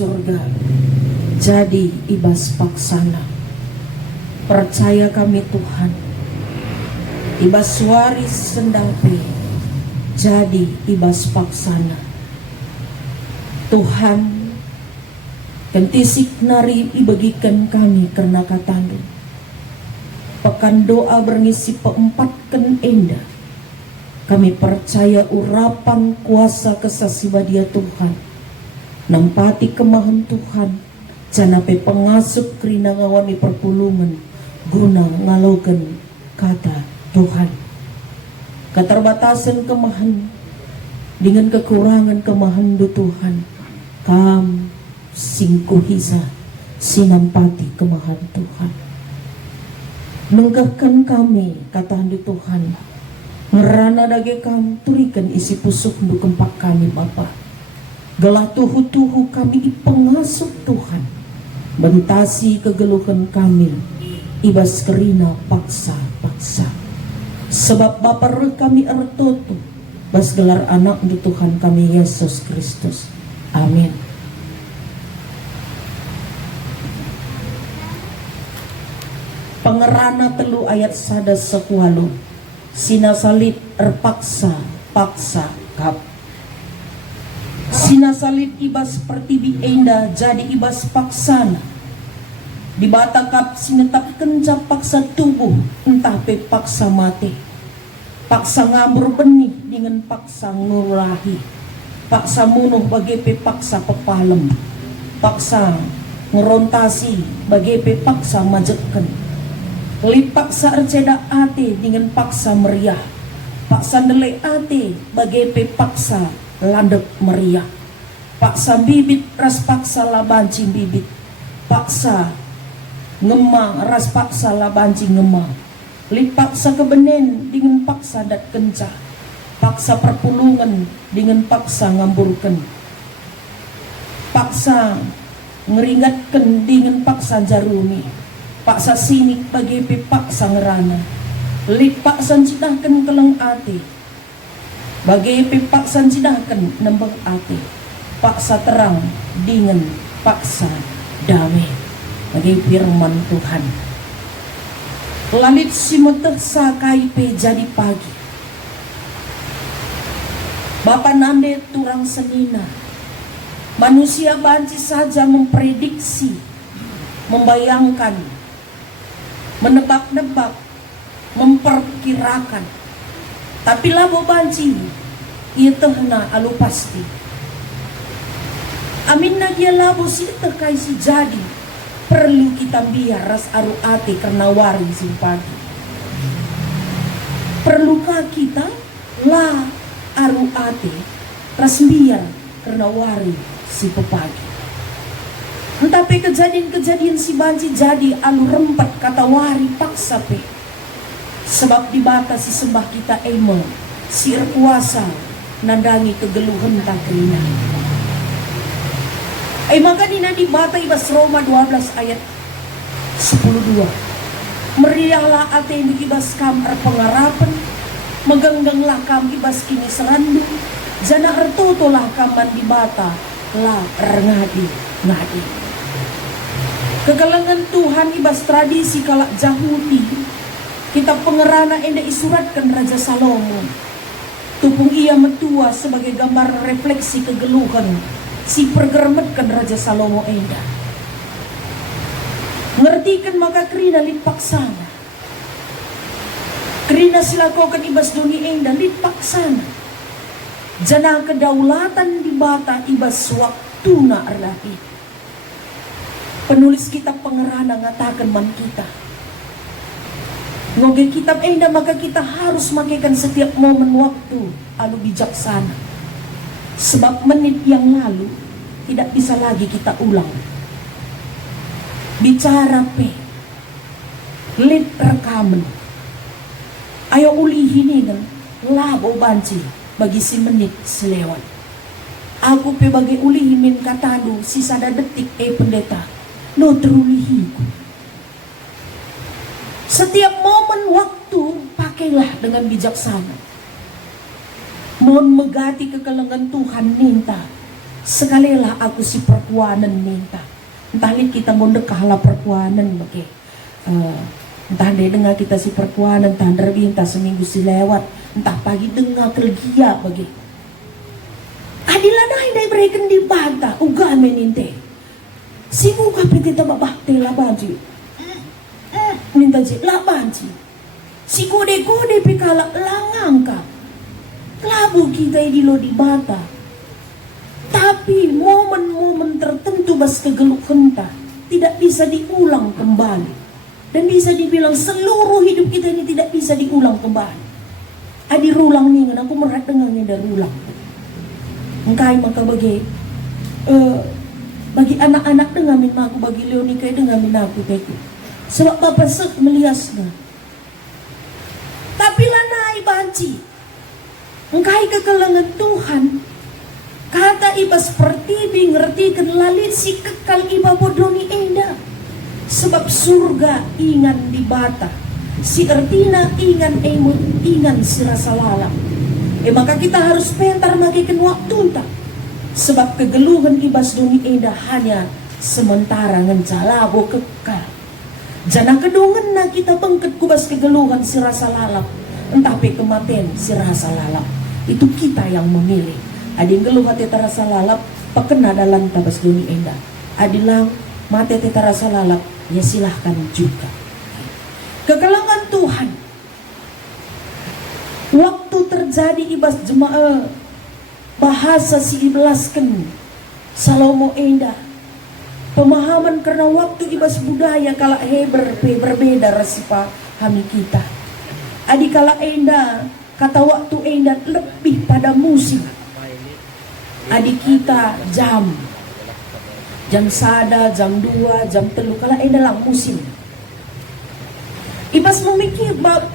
surga jadi ibas paksana. Percaya kami Tuhan, ibas waris sendape jadi ibas paksana. Tuhan, kentisik nari ibagikan kami karena katandu. Pekan doa berngisi peempatkan endah. Kami percaya urapan kuasa kesasibadia Tuhan, nampati kemahan Tuhan, janape pengasup kerina ngawani perpulungan, guna ngalogen kata Tuhan. Keterbatasan kemahan, dengan kekurangan kemahan do Tuhan, kam singkuhisa sinampati kemahan Tuhan. Nenggahkan kami kata do Tuhan, ngerana dage kam turikan isi pusuk do kempak kami Bapa. Gelah tuhu-tuhu kami ipengasup Tuhan, bentasi kegeluhan kami ibas kerina paksa-paksa. Sebab Bapa kami ertoto bas gelar anak di Tuhan kami Yesus Kristus. Amin. Pengerana telu ayat sada sekualo, sinasalit erpaksa paksa kap. Sinasalit ibas pertibi enda jadi ibas paksana. Dibatakap sinetap kencap paksa tubuh entah pe paksa mati. Paksa ngabur benih dengan paksa ngurahi. Paksa munuh bagi pe paksa pepalem. Paksa ngerontasi bagi pe paksa majekkan. Lip paksa erceda ate dengan paksa meriah. Paksa ndelai ate bagi pe paksa landep meriah. Paksa bibit ras paksa labancing bibit. Paksa ngemang ras paksa labancing ngemang. Lip paksa kebenen dengan paksa dat kencah. Paksa perpulungan dengan paksa ngamburkan. Paksa ngeringatkan dengan paksa jarumi. Paksa sinik bagi paksa ngerana. Lip paksa cidahkan keleng ati. Bagi paksa cidahkan nembeng ati. Paksa terang dengan paksa damai. Bagi firman Tuhan. Lalit simeteh sakai pe jadi pagi. Bapa nande turang senina. Manusia banci saja memprediksi, membayangkan, menebak-nebak, memperkirakan. Tapi labo banci, ia tehna alu pasti. Amin na dia labo si tekai si jadi. Perlu kita biar ras aru ati karena wari simpati. Perlukah kita la aru ati ras biar karena wari si pepagi. Tapi kejadian-kejadian si banci jadi alu rempat kata wari paksa pe. Sebab dibatasi sembah kita emo si kuasa nandangi kegeluhan takrina. Maka dina dibata ibas Roma 12 ayat 10:2. Meriahlah ate ibas kam pengarapan, megenggenglah kam ibas kini serandu, jana ertotolah kaman dibata la ngadi. Kegalangan Tuhan ibas tradisi kalak Yahudi, kitab pengerana enda isuratkan Raja Salomo. Tupung ia metua sebagai gambar refleksi kegeluhan si pergermetkan Raja Salomo enda. Ngertikan maka kerina lipaksana. Kerina silakokan ibas dunia enda lipaksana. Jana kedaulatan dibata ibas waktu na arlahi. Penulis kitab pengerana ngatakan man kita. Ngoge kitab enda maka kita harus makaikan setiap momen waktu alu bijaksana. Sebab menit yang lalu tidak bisa lagi kita ulang. Bicara pe, lit rekaman. Ayo ulihin ini labo banci bagi si menit selewat. Aku pe bagi ulihin katadu sisa detik pendeta. No terulihiku. Setiap momen waktu pakailah dengan bijaksana. Mohon megati kekelengan Tuhan minta Sekalilah aku si perkuanan minta. Entah li kita ngondek kahala perkuanan bagi. Entah dia dengar kita si perkuanan, entah terbinta seminggu si lewat, entah pagi dengar kelgia bagi. Adilah na hindi berikan di banta, uga meninte. Si muka petita babakte labanji. Minta si labanji. Si kode-kode pikala langang ka. Klabu kita idilo di bata. Tapi momen-momen tertentu bas kegeluhan ta tidak bisa diulang kembali. Dan bisa dibilang seluruh hidup kita ini tidak bisa diulang kembali. Adi rulang nih, aku merat dengannya dari rulang. Engkai maka bagi anak-anak dengan aku, bagi Leonika dengan aku teko. Sebab bapak sek meliasnya. Tapi lanai banci. Engkai kekelengan Tuhan. Kata iba seperti ngertikan lalit si kekal iba bodoni enda. Sebab surga ingan di bata. Si ertina ingan emut ingan si rasa lalang. Maka kita harus pentar magikan waktu tak. Sebab kegeluhan ibas doni enda hanya sementara ngencalabo kekal. Jana kedungan na kita bengket kubas kegeluhan si rasa lalap. Entah pe kematian si rasa lalap. Itu kita yang memilih. Ading geluh hati terasa lalap, pekena dalam tabas duni enda. Adilang mati hati terasa lalap, ya silahkan juga. Kekelangan Tuhan. Waktu terjadi ibas jemaah bahasa si iblaskan Salomo enda. Pemahaman karena waktu ibas budaya kala heber berbeda rasipa kami kita. Adi kala enda kata waktu enda lebih pada musim. Adik kita jam sada, jam 2, jam 3 kala lang musim. Ibas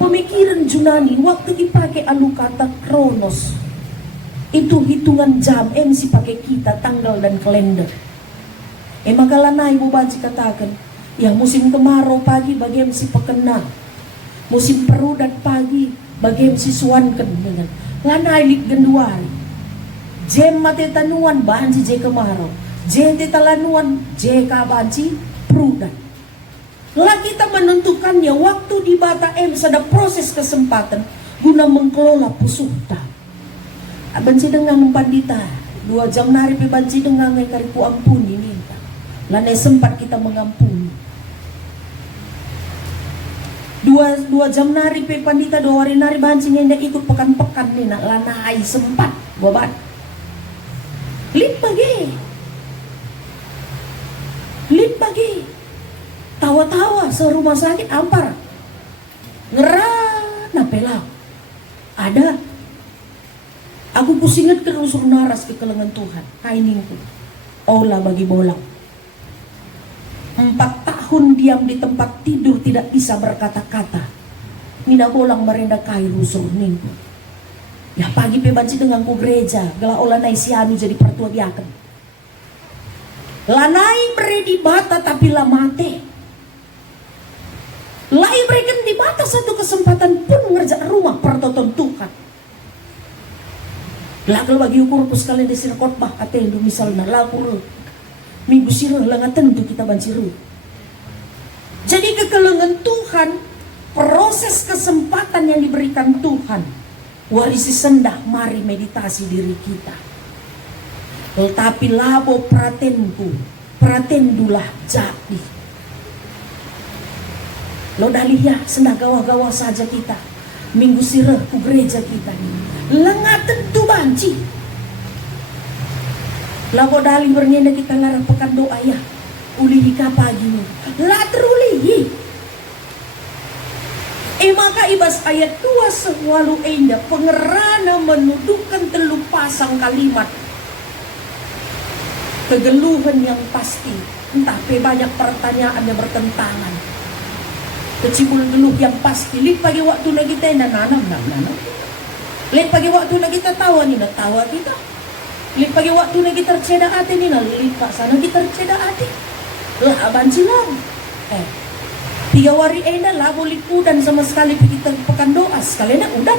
pemikiran Junani waktu dipakai alu kata kronos. Itu hitungan jam si pakai kita tanggal dan kalender. Makala na ibu baci katakan, ya musim kemarau pagi bagi si pekena. Musim perudat pagi bagi si suanken dengan lanai lik genduari. Jem mate tanuan banci je kemarau. Jem te talanuan je kabanci prudan. Lah kita menentukannya waktu di bata ada proses kesempatan guna mengelola pusuta. Abanci dengan pandita 2 jam nari pe banci dengan kariku ampuni minta. Lanai sempat kita mengampuni. 2 jam nari pe pandita 2 hari nari banci ngendak ikut pekan-pekan nih nak lanai sempat bobat. Lip pagi, tawa-tawa serumah sakit ampar, ngerah napelau, ada, aku pusingat ke usur naras ke kelengan Tuhan, kaininku, olah bagi bolang, 4 tahun diam di tempat tidur tidak bisa berkata-kata, mina bolang merenda kain usur ninku. Ya pagi pebanci dengan ku gereja, gala olah nai sianu jadi pertua biakan. Lanai beredi bata tapi lah mate. Lai berikan di bata satu kesempatan pun ngerjak rumah pertonton Tuhan. Lagal bagi ukur pus kalian di sirah khotbah atendu misalnya lakur minggu sirah lengan tentu kita bansiru. Jadi kekelengan Tuhan, proses kesempatan yang diberikan Tuhan. Warisi sendah mari meditasi diri kita. Tetapi labo pratendulah jadi. Lo dalihya sendah gawah-gawah saja kita. Minggu sirah ku gereja kita. Lengah tentu banci. Labo dalih bernyenda kita larang pekan doa ya. Ulihi ka pagi ni. La terulihi. Maka ibas ayat 2 sewalu enda pengerana menuduhkan telu pasang kalimat kegeluhan yang pasti. Entah banyak pertanyaan yang bertentangan. Kecibul geluh yang pasti. Lihat pagi waktu na kita nanam. Lihat pagi waktu na kita tawa ni na tawa kita. Lihat pagi waktu na kita terceda hati ni na lihat sana kita terceda hati. Lah aban silang. 3 hari ena lah boleh udan sama sekali kita pekan doa sekalian udan.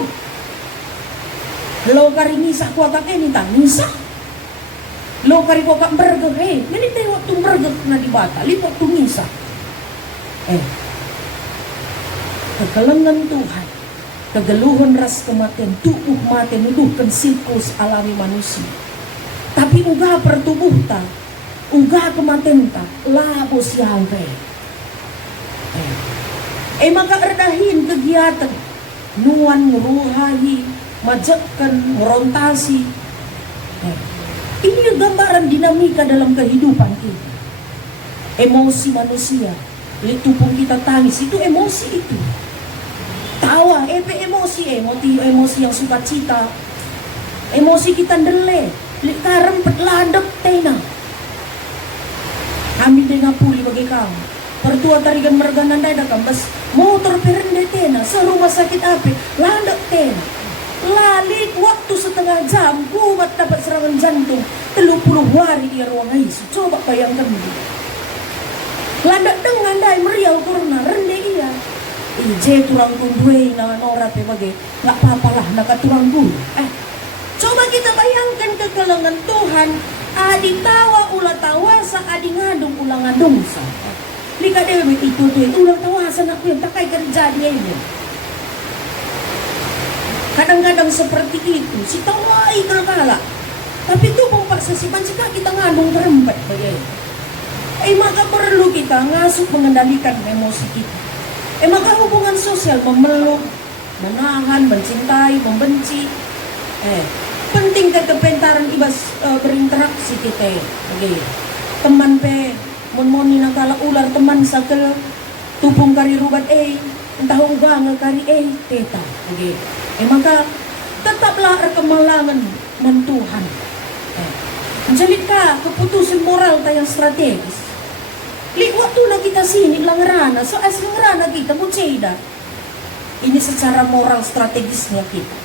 Lo kari ngisah ku agak ini tak ngisah. Lo kari ko kak burger, ganit tayo waktu burger na di bata, li waktu misa. Kagalangan Tuhan, kagaluhan ras kematian, tubuh mati, nuduhkan siklus alami manusia. Tapi uga pertubuh ta, uga kematian ta, labos yang maka erdahin kegiatan, nuan ruhahi, majakkan, merontasi. Ini gambaran dinamika dalam kehidupan kita. Emosi manusia, itu pun kita tangis, itu emosi itu. Tawa, emosi yang sukacita, emosi kita ndele, likarem petladek tena. Kami dengan puli bagi kamu. Pertua tarigan merganan dada kambas, motor perende tena, serumah sakit api, landek tena. Lalik waktu setengah jam, kumat dapat serangan jantung, 30 hari di ruang ICU. Coba bayangkan dulu. Landak dengan dai meriau corona, rende iya. Ije turang kundue na norat bagai, nggak apa-apa lah, nak turang dulu. Coba kita bayangkan kegelangan Tuhan, adi tawa ulah tawasa, adi ngadung ulah ngadung sa. Lika dewe itu ulah tawasa nak yang takai kerja dia ini. Kadang-kadang seperti itu, si tawai kala. Tapi itu paksa si pancika kita ngandung terempat bagai. Maka perlu kita ngasuh mengendalikan emosi kita. Maka hubungan sosial memeluk, menahan, mencintai, membenci. Penting kepentaran ibas berinteraksi kita. Bagai. Teman mon nakala ular teman sakel tupung kari rubat entah ugang kari teta. Bagai. Maka tetaplah kemalangan mentuhan. Jalika keputusan moral yang strategis. Li waktu na kita sini langerana, so as langerana kita muceda. Ini secara moral strategisnya kita.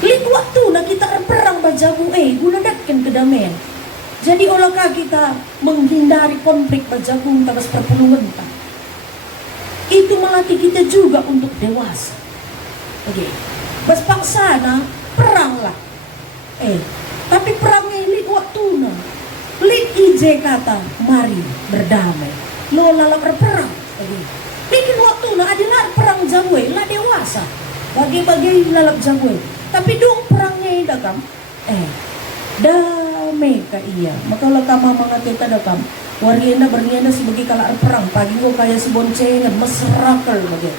Li waktu na kita perang bajagu gunadatkan kedamaian. Jadi olahkah kita menghindari konflik bajagung tabas perpulungan ta. Itu melatih kita juga untuk dewasa. Oke, bas paksa na perang lah. Tapi perangnya ini waktu na. Lik ije kata mari berdamai. Lo lalap berperang. Likin waktu na adalah perang jangwe lah dewasa. Bagi-bagi lalap jangwe. Tapi dong perangnya ini dagam. Damai ka iya. Maka lo kama mengatita dagam. Warienda bernienda sebagai kalah perang. Pagi ko kaya si boncengan mesrakal bagi.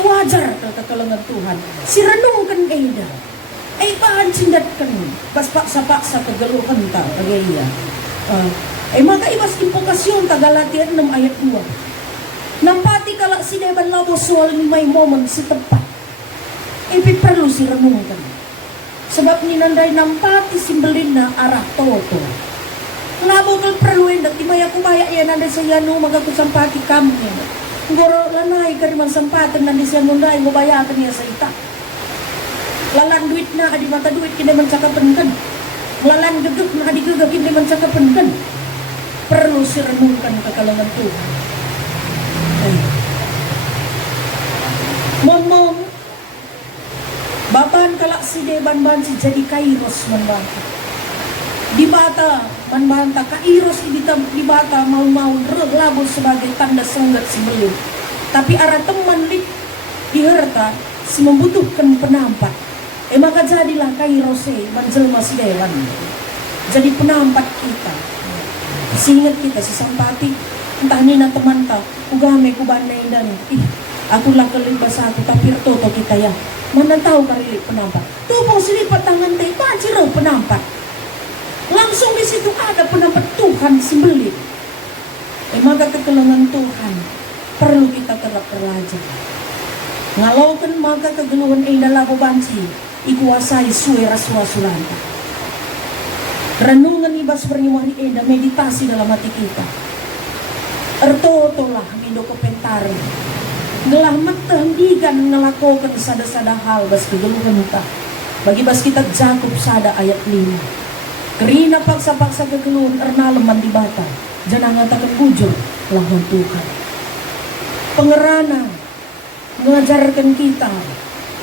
Wajar kekalangan Tuhan. Si renungkan ida. Bahan cindatkan. Pas paksa-paksa kegeluhan ta. Bagi iya. Maka ibas impokasyon Galatian 6 ayat 2. Nampati kalak si deban labo soal ni may momen si tepat. Perlu si renungkan. Sebab ni nanday nampati simbelin na arah toto. Labo kal perlu endak timaya kubaya ya nanday sa yano magakusampati kamu ya. Goro lanay karimang sampatan nanday sa munday ngubayakan niya sa ita. Lalan duit na adi mata duit kini mencakapan kan. Lalan gegek na adi gegek kini mencakapan kan. Perlu si renungkan kekalangan Tuhan. Mom Bapan kalak si deban ban si jadi kairos manbanta. Di bata manbanta kairos di bata mau relabos sebagai tanda senggat si beliau. Tapi arah teman di harta si membutuhkan penampat. Maka jadilah kairos manjelma si dewan. Jadi penampat kita. Singat kita si sampati entah nina teman ta ugame kubanay dan aku lah kelibas aku tapi toto kita ya. Mana tahu kali penampak. Tupong silipat tangan teh, paciro penampak. Langsung di situ ada penampak Tuhan simbelit. Maka kegelangan Tuhan perlu kita terap belajar. Ngalaukan maka kegeluhan dalam banci ikuasai suwe rasuah sulanta. Renungan ibas bernimari meditasi dalam hati kita. Ertotolah mindo kepentaran. Gelah menghendikan ngelakukan sada-sada hal bas kegeluhan kita. Bagi bas kita Jakub sada ayat 5. Kerina paksa-paksa kegeluhan ernaleman di bata. Jangan ngatakan bujur lawan Tuhan. Pengerana mengajarkan kita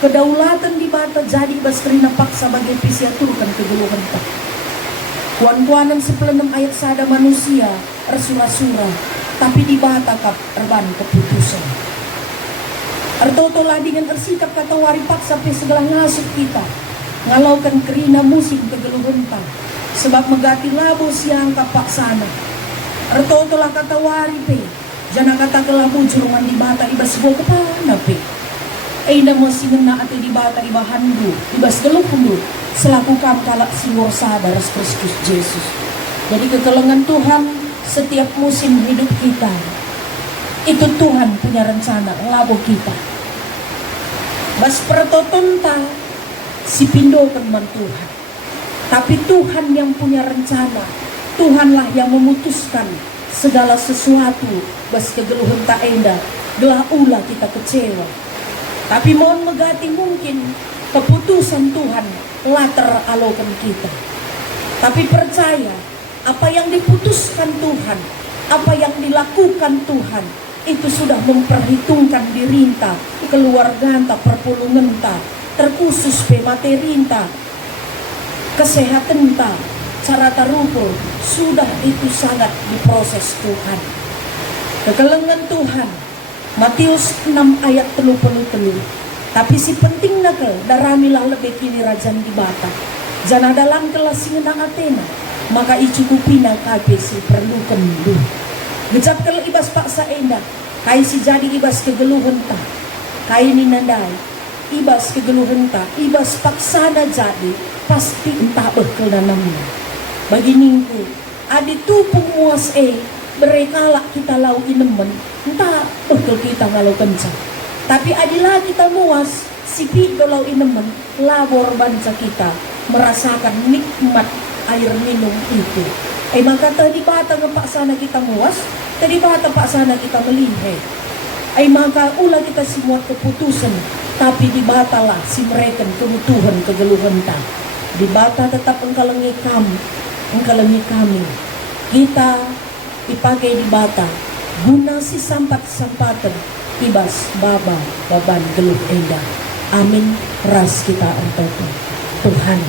kedaulatan di bata jadi bas kerina paksa bagi pisiaturkan kegeluhan kita. Kuan-kuanan sepelenam ayat sada manusia ersura-sura, tapi di bata kap erban keputusan. Ertotolah dengan ersikap kata wari paksa pe segala ngasuk kita, ngalaukan kerina musim kegeluhenta, sebab megati labo siang kapak sana. Ertotolah kata wari pe, jana kata kelabu jurungan di bata ibas sebuah kepana pe. Eida mosi ngena ate di bata iba handu, ibas geluhundu, selaku kam kalak siwor sadar Kristus Yesus. Jadi kekelengan Tuhan setiap musim hidup kita, itu Tuhan punya rencana ngelabo kita. Bas pertotonta si pindo keman Tuhan. Tapi Tuhan yang punya rencana, Tuhanlah yang memutuskan segala sesuatu. Bas kegeluhan tak enda, gelah ulah kita kecewa. Tapi mohon megati mungkin keputusan Tuhan latar alokan kita. Tapi percaya apa yang diputuskan Tuhan, apa yang dilakukan Tuhan, itu sudah memperhitungkan dirinta, keluarganta, perpulungenta, terkhusus pe materinta, kesehatanta, cara tarupo, sudah itu sangat diproses Tuhan. Kekelengan Tuhan, Matius 6 ayat 30. Tapi si penting nakel daramilah lebih kini rajan di bata. Jana dalam kelas singenang Athena, maka icukupina kabe si perlukan dulu. Gejap kel ibas paksa enda, kai si jadi ibas kegeluhenta, kai ni nandai, ibas kegeluhenta, ibas paksana jadi, pasti entah bekel danamnya. Bagi ningku, adi tupung muas berekalak kita lau inemen, entah bekel kita ngalau kencang. Tapi adilah kita muas, sipi dolau inemen, labor banca kita, merasakan nikmat air minum itu. Maka tadi bata ngepak sana kita muas, tadi bata pak sana kita melihe. Maka ulah kita semua keputusan, tapi di bata lah si mereka kebutuhan kegeluhan tak. Di bata tetap engkalengi kami. Kita dipakai di bata, guna si sampat-sampatan, ibas baban geluh endah. Amin. Ras kita untuk Tuhan.